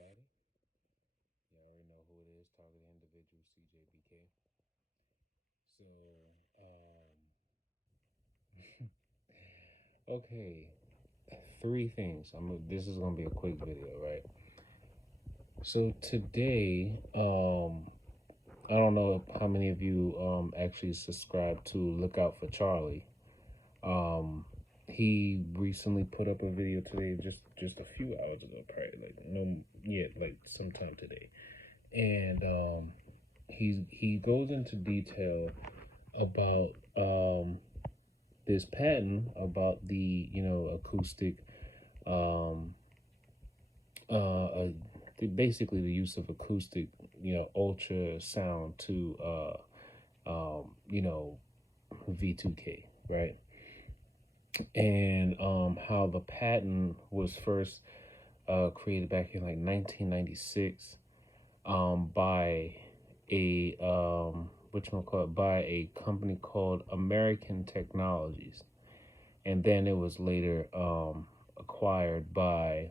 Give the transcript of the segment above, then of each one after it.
everybody. You already know who it is, target individual CJBK. So, okay, three things. This is gonna be a quick video, right? So today, I don't know how many of you actually subscribe to Look Out for Charlie. He recently put up a video today, just a few hours ago, probably like sometime today, and he goes into detail about this patent about the acoustic um basically the use of acoustic ultrasound to V2K, right? And how the patent was first created back in like 1996 by a by a company called American Technologies, and then it was later acquired by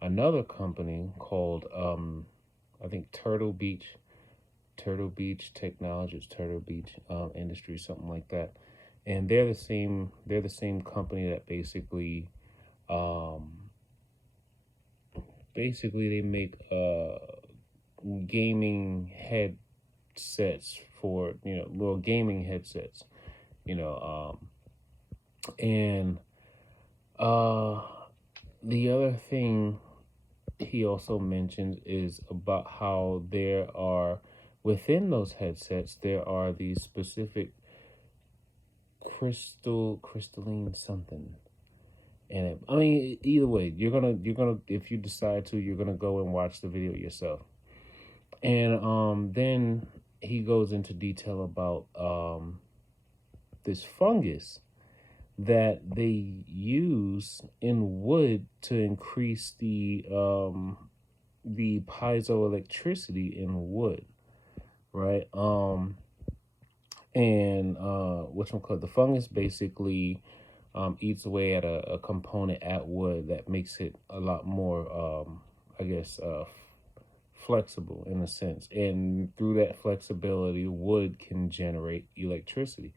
another company called I think Turtle Beach Technologies, Turtle Beach Industries, something like that. And they're the same. They're the same company that basically they make gaming headsets for little gaming headsets, and the other thing he also mentioned is about how there are within those headsets there are these specific crystalline something. And I mean, either way, you're gonna if you decide to, you're gonna go and watch the video yourself. And then he goes into detail about this fungus that they use in wood to increase the piezoelectricity in wood, right? And the fungus basically eats away at a component at wood that makes it a lot more, flexible in a sense. And through that flexibility, wood can generate electricity.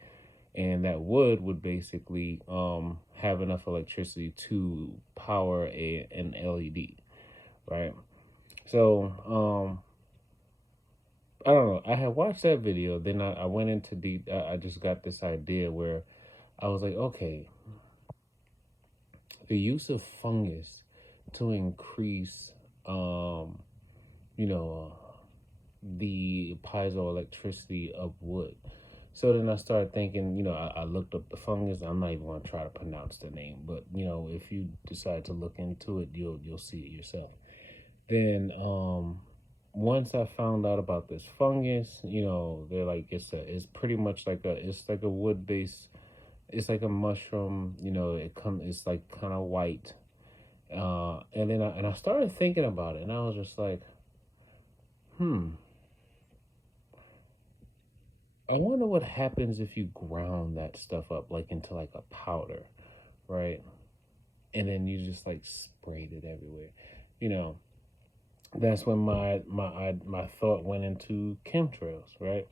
And that wood would basically have enough electricity to power an LED, right? So I don't know. I had watched that video, then I went into I just got this idea where I was like, okay, the use of fungus to increase, you know, the piezoelectricity of wood. So then I started thinking, I looked up the fungus. I'm not even going to try to pronounce the name, but if you decide to look into it, you'll see it yourself. Then once I found out about this fungus, they're like it's pretty much it's like a wood based. It's like a mushroom. It's like kind of white. And then I started thinking about it, and I was just like, I wonder what happens if you ground that stuff up like into like a powder, right? And then you just like sprayed it everywhere. You know, that's when my thought went into chemtrails, right?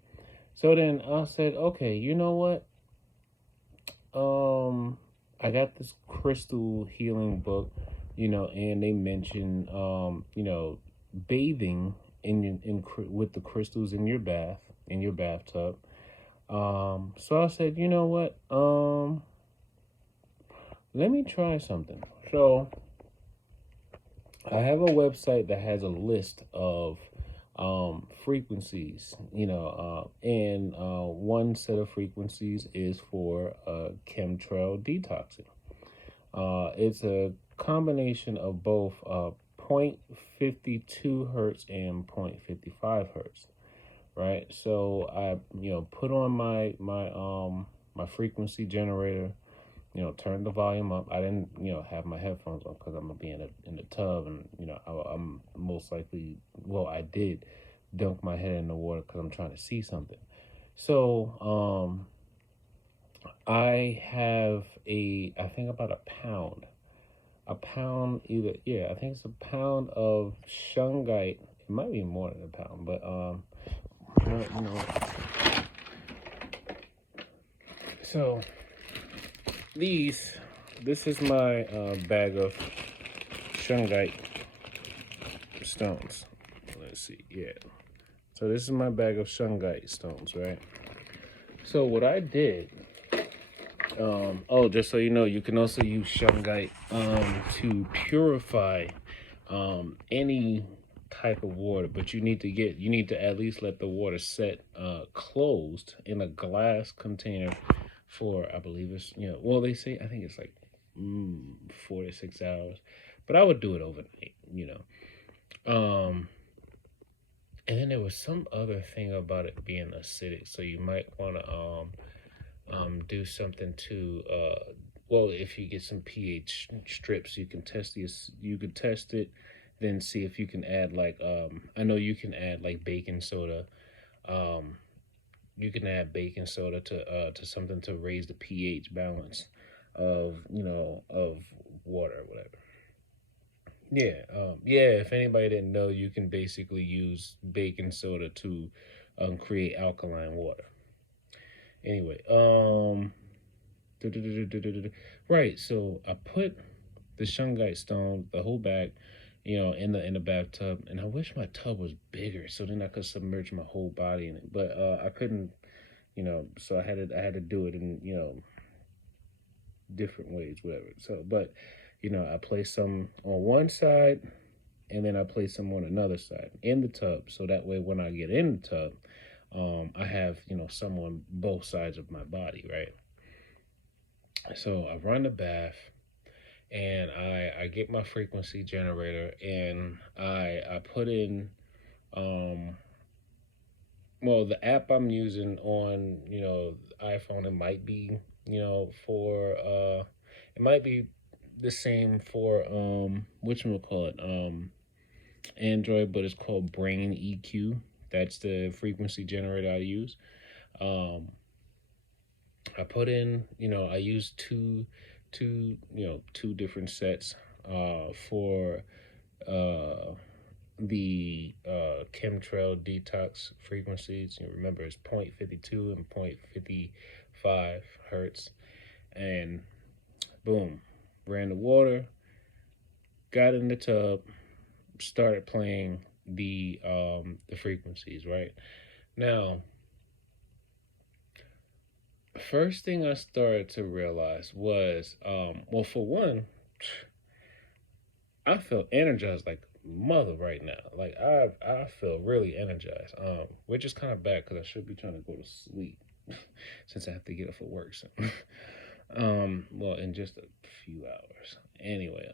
So then I said, okay, you know what? I got this crystal healing book, and they mention bathing with the crystals in your bathtub. So I said, you know what? Let me try something. So I have a website that has a list of frequencies, and one set of frequencies is for chemtrail detoxing. It's a combination of both 0.52 hertz and 0.55 hertz, right? So I, put on my frequency generator, turn the volume up. I didn't, have my headphones on because I'm gonna be in the tub, and I'm most likely, well, I did dunk my head in the water because I'm trying to see something. So I have I think about a pound a pound, either, yeah, I think it's a pound of shungite. It might be more than a pound, but you know. So this is my bag of shungite stones. Let's see, yeah. So this is my bag of shungite stones, right? So what I did, oh, just so you know, you can also use shungite to purify any type of water, but you need to at least let the water set closed in a glass container for, I believe it's, well, they say, I think it's like 4 to 6 hours, but I would do it overnight, and then there was some other thing about it being acidic, so you might want to do something to well, if you get some pH strips, you could test it, then see if you can add like I know you can add like baking soda. Um, you can add baking soda to something to raise the pH balance of of water or whatever. Yeah, yeah. If anybody didn't know, you can basically use baking soda to create alkaline water. Anyway, right. So I put the shungite stone, the whole bag, in the bathtub, and I wish my tub was bigger, so then I could submerge my whole body in it. But I couldn't, so I had to do it in different ways, whatever. So, but I placed some on one side, and then I placed some on another side in the tub, so that way when I get in the tub, I have some on both sides of my body, right? So I run the bath, and I get my frequency generator, and I put in um well, the app I'm using on iPhone, it might be for it might be the same for which one call it Android, but it's called Brain EQ. That's the frequency generator I use. um I put in, I use two different sets for uh the chemtrail detox frequencies. You remember, it's 0.52 and 0.55 hertz. And boom, ran the water, got in the tub, started playing the frequencies, right? Now, first thing I started to realize was well, for one, I feel energized like mother right now. Like I feel really energized. Which is kind of bad because I should be trying to go to sleep since I have to get up for work soon. Well, in just a few hours. Anyway,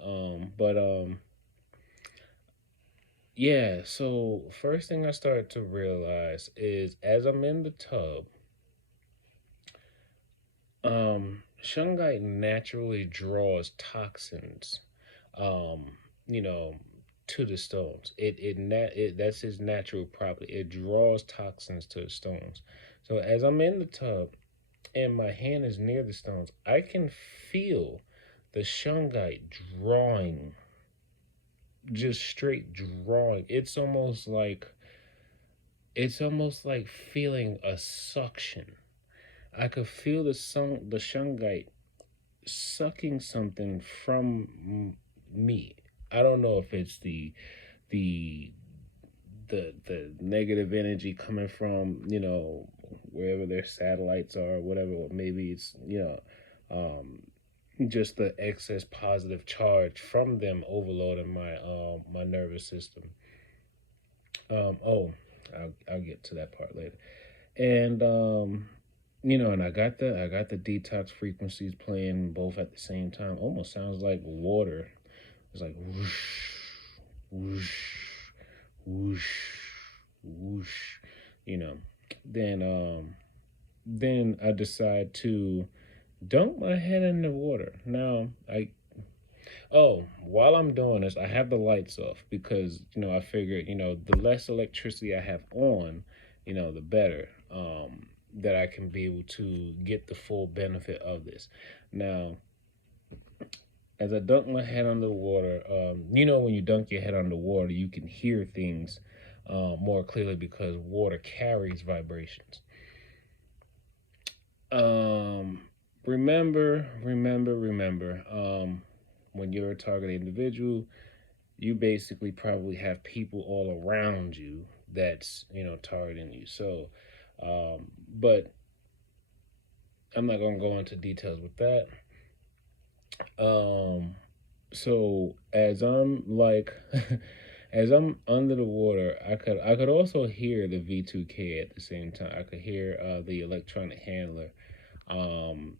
yeah. So first thing I started to realize is as I'm in the tub, shungite naturally draws toxins, um, you know, to the stones. It that's his natural property. It draws toxins to the stones. So as I'm in the tub and my hand is near the stones, I can feel the shungite drawing, just straight drawing. It's almost like feeling a suction. I could feel the shungite sucking something from me. I don't know if it's the the negative energy coming from wherever their satellites are or whatever, or maybe it's just the excess positive charge from them overloading my nervous system. Oh, I'll get to that part later. And and I got the detox frequencies playing both at the same time. Almost sounds like water. It's like whoosh, whoosh, whoosh, whoosh. You know. Then then I decide to dunk my head in the water. Now while I'm doing this, I have the lights off because I figured the less electricity I have on, the better. That I can be able to get the full benefit of this. Now, as I dunk my head under the water, when you dunk your head under water, you can hear things more clearly because water carries vibrations. Um, remember. When you're a target individual, you basically probably have people all around you that's targeting you. So, but I'm not gonna go into details with that. Um, so as I'm like, as I'm under the water, I could also hear the V2K at the same time. I could hear the electronic handler, um,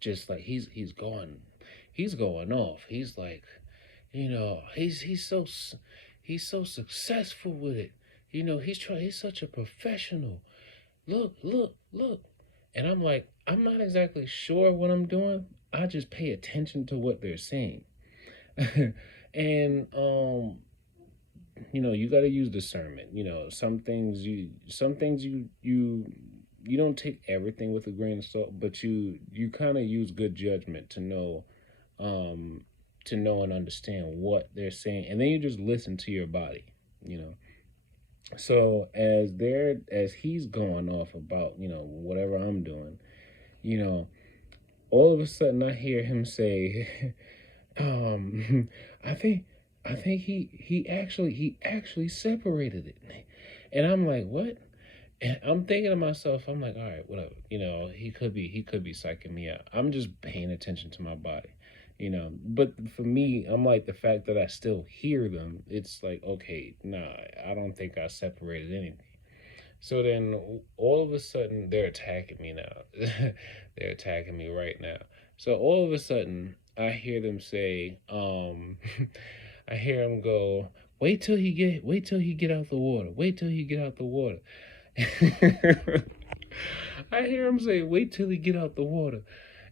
just like he's going off. He's like, he's so successful with it. He's such a professional. Look. And I'm like, I'm not exactly sure what I'm doing. I just pay attention to what they're saying. And you got to use discernment. Some things you don't take everything with a grain of salt, but you kind of use good judgment um to know and understand what they're saying, and then you just listen to your body. You know, so as he's going off about whatever I'm doing, you know, all of a sudden I hear him say, I think he actually separated it, and I'm like, what? And I'm thinking to myself, I'm like, all right, whatever. He could be psyching me out. I'm just paying attention to my body. But for me, I'm like, the fact that I still hear them, it's like, okay, nah, I don't think I separated anything. So then all of a sudden they're attacking me now. They're attacking me right now. So all of a sudden I hear them say, I hear him go, wait till he get out the water. Wait till he get out the water. I hear him say, wait till he get out the water.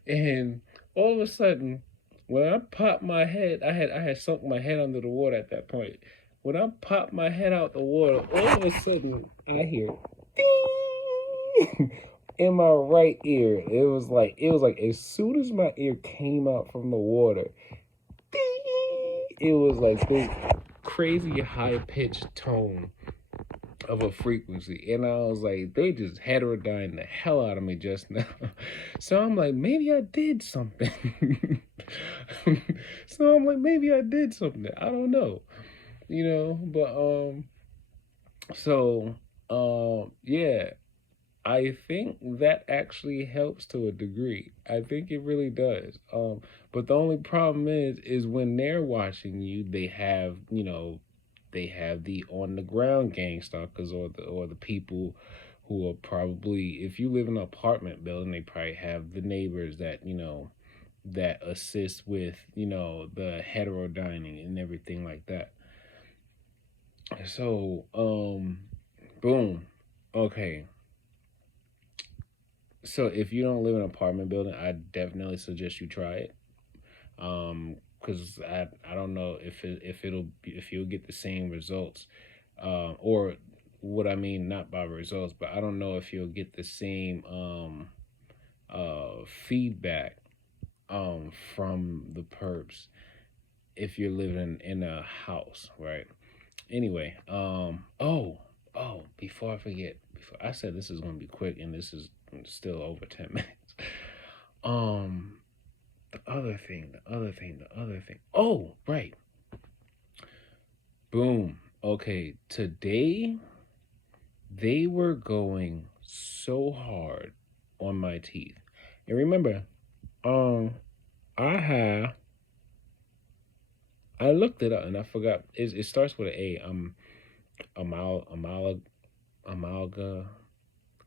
And all of a sudden, when I popped my head, I had sunk my head under the water at that point. When I popped my head out the water, all of a sudden I hear ding in my right ear. It was like as soon as my ear came out from the water, ding, it was like this crazy high pitched tone of a frequency. And I was like, they just heterodyned the hell out of me just now. So I'm like, maybe I did something. So I'm like, maybe I did something. I don't know. But so yeah, I think that actually helps to a degree. I think it really does. But the only problem is when they're watching you, they have the on the ground gang stalkers, or the people who are probably, if you live in an apartment building, they probably have the neighbors that assist with the heterodyning and everything like that. So boom. Okay, so if you don't live in an apartment building, I definitely suggest you try it. Because I don't know if you'll get the same results, or what I mean, not by results, but I don't know if you'll get the same feedback from the perps if you're living in a house, right? Anyway, before I forget, before I said this is gonna be quick, and this is still over 10 minutes. Um, the other thing. Oh, right. Boom. Okay, today they were going so hard on my teeth. And remember, um, I have I looked it up and I forgot. It starts with an A. Amal amalga.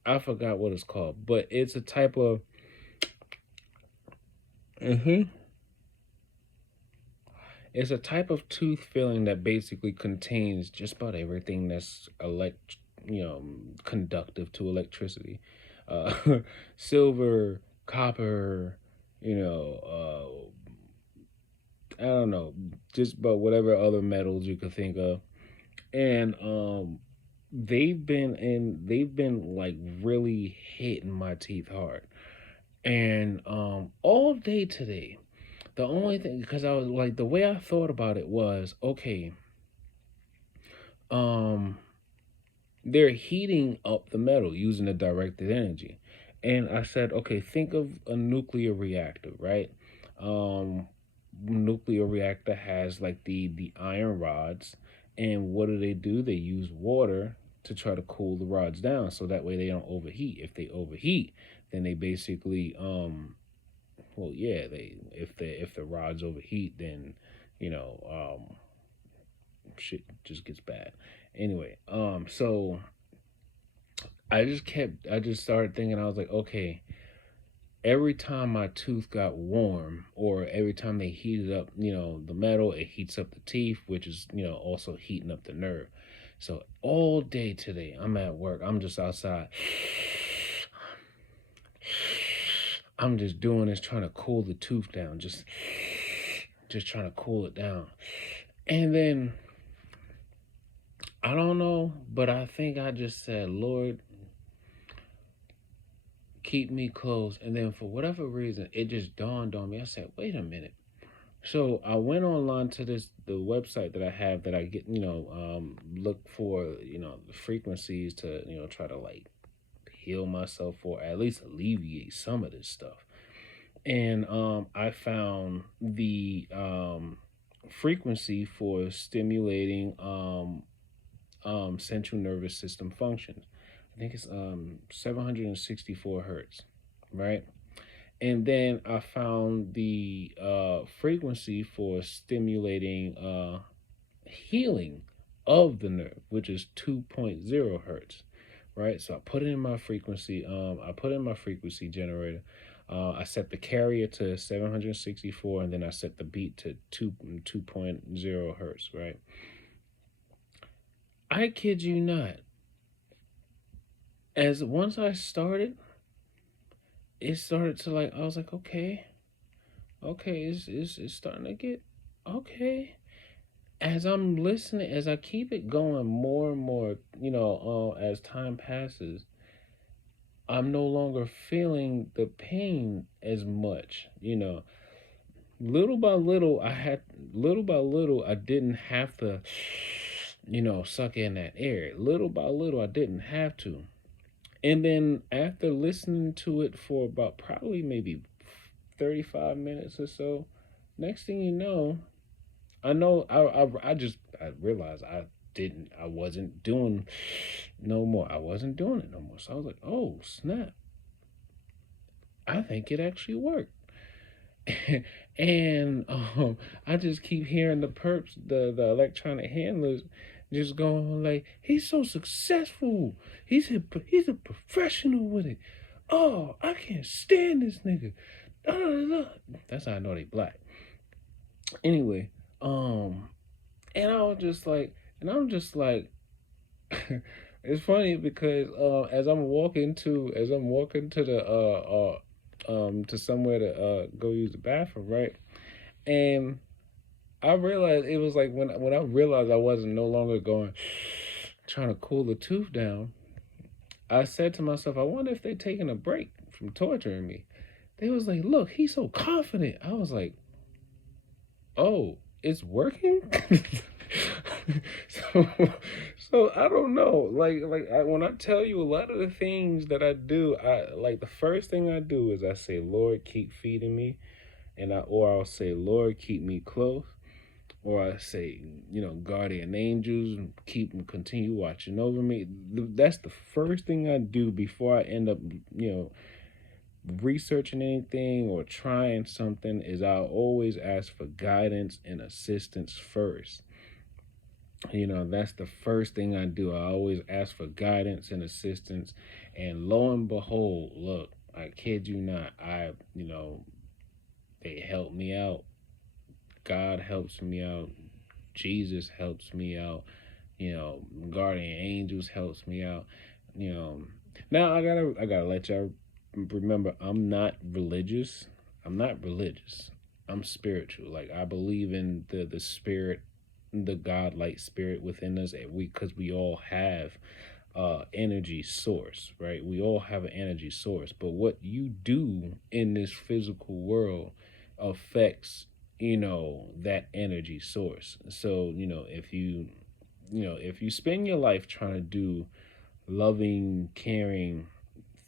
I forgot what it's called, but it's a type of. hmm It's a type of tooth filling that basically contains just about everything that's conductive to electricity. Uh, silver, copper, I don't know, just about whatever other metals you could think of. And they've been like really hitting my teeth hard. And all day today, The only thing, because I was like, the way I thought about it was, okay, um, they're heating up the metal using the directed energy. And I said, okay, think of a nuclear reactor, right? Um, Nuclear reactor has like the iron rods, and what do? They use water to try to cool the rods down so that way they don't overheat. If they overheat, then they basically well, yeah, they if the rods overheat, then you know shit just gets bad. Anyway, so I just started thinking, I was like, okay, every time my tooth got warm, or every time they heated up, the metal, it heats up the teeth, which is, also heating up the nerve. So all day today, I'm at work, I'm just outside. I'm just doing this, trying to cool the tooth down, just trying to cool it down. And then I don't know, but I think I just said, Lord, keep me close. And then for whatever reason, it just dawned on me. I said, wait a minute. So I went online to the website that I have, that I get, look for, the frequencies to, try to like heal myself, or at least alleviate some of this stuff. And I found the frequency for stimulating central nervous system functions. I think it's 764 hertz, right? And then I found the frequency for stimulating healing of the nerve, which is 2.0 hertz, right? So I put it in my frequency. I put in my frequency generator. I set the carrier to 764, and then I set the beat to 2.0 hertz, right? I kid you not. As once I started, it started to like, I was like, okay, it's starting to get okay. As I'm listening, as I keep it going more and more, as time passes, I'm no longer feeling the pain as much. Little by little, I didn't have to, suck in that air. Little by little, I didn't have to. And then after listening to it for about probably maybe 35 minutes or so, next thing you know, I realized I wasn't doing no more. I wasn't doing it no more. So I was like, oh snap. I think it actually worked. And I just keep hearing the perps, the electronic handlers, just going like, he's so successful. He's a professional with it. Oh, I can't stand this nigga. Da, da, da. That's how I know they black. Anyway, and I was just like, and I'm just like, it's funny because as I'm walking to the to somewhere to go use the bathroom, right? And I realized it was like when I realized I wasn't no longer going trying to cool the tooth down. I said to myself, I wonder if they're taking a break from torturing me. They was like, look, he's so confident. I was like, oh, it's working. so so I don't know. When I tell you a lot of the things that I do, I like the first thing I do is I say, Lord, keep feeding me, or I'll say, Lord, keep me close, or I say, guardian angels, keep them, continue watching over me. That's the first thing I do before I end up, researching anything or trying something, is I'll always ask for guidance and assistance first. That's the first thing I do. I always ask for guidance and assistance. And lo and behold, look, I kid you not, they help me out. God helps me out. Jesus helps me out. Guardian angels helps me out. You know, Now I gotta let y'all remember, I'm not religious. I'm not religious. I'm spiritual. Like, I believe in the spirit, the godlike spirit within us, and we all have energy source, right? We all have an energy source, but what you do in this physical world affects that energy source. So, if you spend your life trying to do loving, caring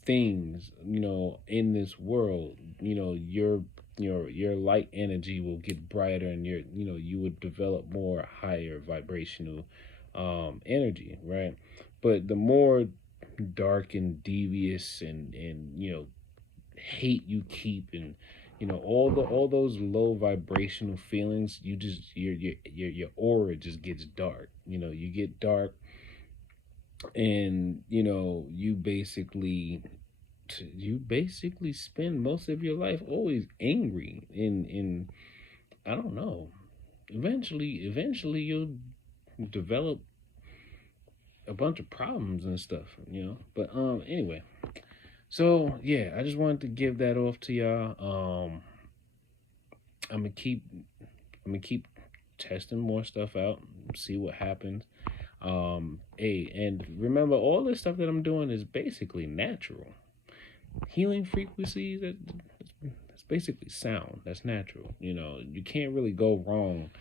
things, in this world, your light energy will get brighter, and you would develop more higher vibrational energy, right? But the more dark and devious and hate you keep, and all those low vibrational feelings, you just your aura just gets dark. You get dark, and you basically spend most of your life always angry, and I don't know. Eventually you'll develop a bunch of problems and stuff. But anyway, so yeah, I just wanted to give that off to y'all. I'm gonna keep I'm gonna keep testing more stuff out, see what happens. Hey, and remember, all this stuff that I'm doing is basically natural. Healing frequencies, that's basically sound. That's natural. You can't really go wrong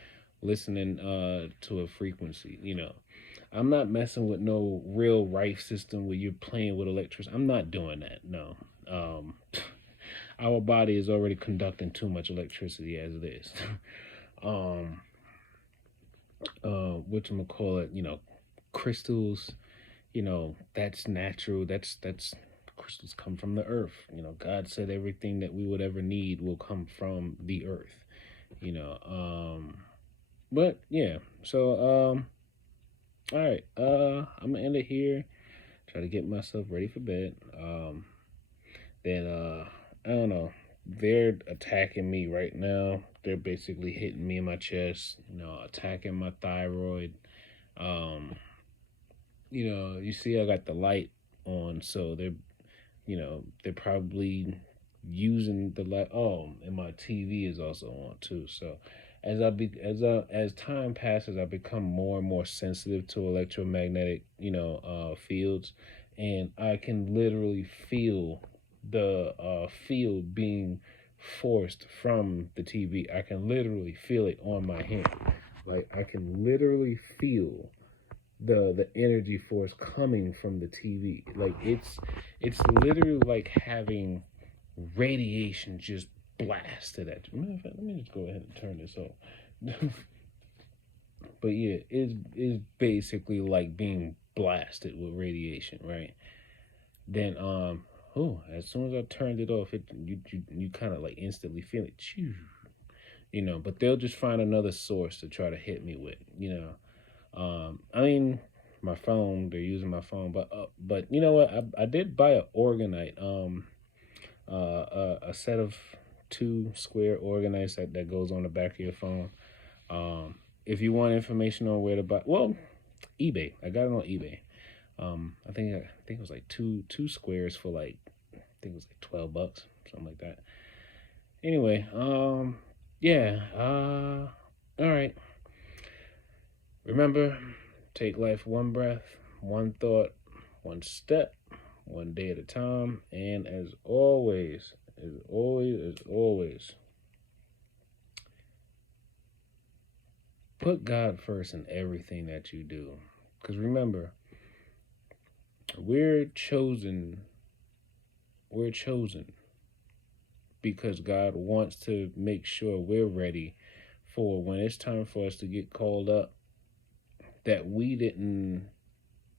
listening to a frequency. I'm not messing with no real rife system where you're playing with electricity. I'm not doing that. No. Um, our body is already conducting too much electricity as it is. um, whatchamacallit, crystals, that's natural. That's crystals come from the earth. God said everything that we would ever need will come from the earth. You know, but yeah. So all right. I'm gonna end it here. Try to get myself ready for bed. Then I don't know. They're attacking me right now. They're basically hitting me in my chest. Attacking my thyroid. Um, you see, I got the light on, so they're probably using the light. Oh, and my TV is also on too. So as time passes, I become more and more sensitive to electromagnetic fields, and I can literally feel the field being forced from the TV. I can literally feel it on my hand. Like, I can literally feel the energy force coming from the TV. Like, it's literally like having radiation just blasted at you. Matter of fact, let me just go ahead and turn this off. But yeah, it's basically like being blasted with radiation, right? Then as soon as I turned it off, you kind of like instantly feel it. Chew. But they'll just find another source to try to hit me with. I mean, my phone. They're using my phone, but you know what? I did buy a organite. A set of two square organites that goes on the back of your phone. If you want information on where to buy, well, eBay. I got it on eBay. I think it was like two squares for like, I think it was like $12, something like that. Anyway, yeah. All right. Remember, take life one breath, one thought, one step, one day at a time. And as always, put God first in everything that you do. Because remember, we're chosen. We're chosen because God wants to make sure we're ready for when it's time for us to get called up, that we didn't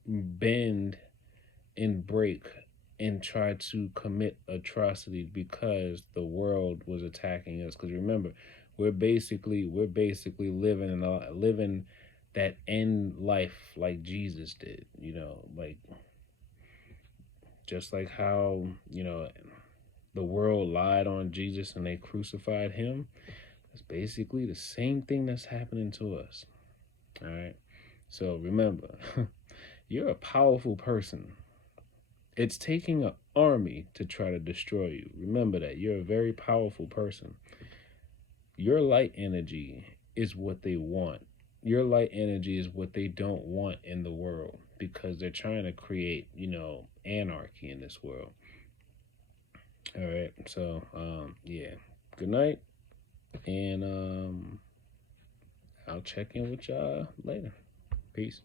bend and break and try to commit atrocities because the world was attacking us. Because remember, we're basically living that end life like Jesus did. Like, just like how the world lied on Jesus and they crucified him. It's basically the same thing that's happening to us. All right. So remember, you're a powerful person. It's taking an army to try to destroy you. Remember that. You're a very powerful person. Your light energy is what they want. Your light energy is what they don't want in the world, because they're trying to create, anarchy in this world. All right. So, yeah. Good night. And I'll check in with y'all later. Peace.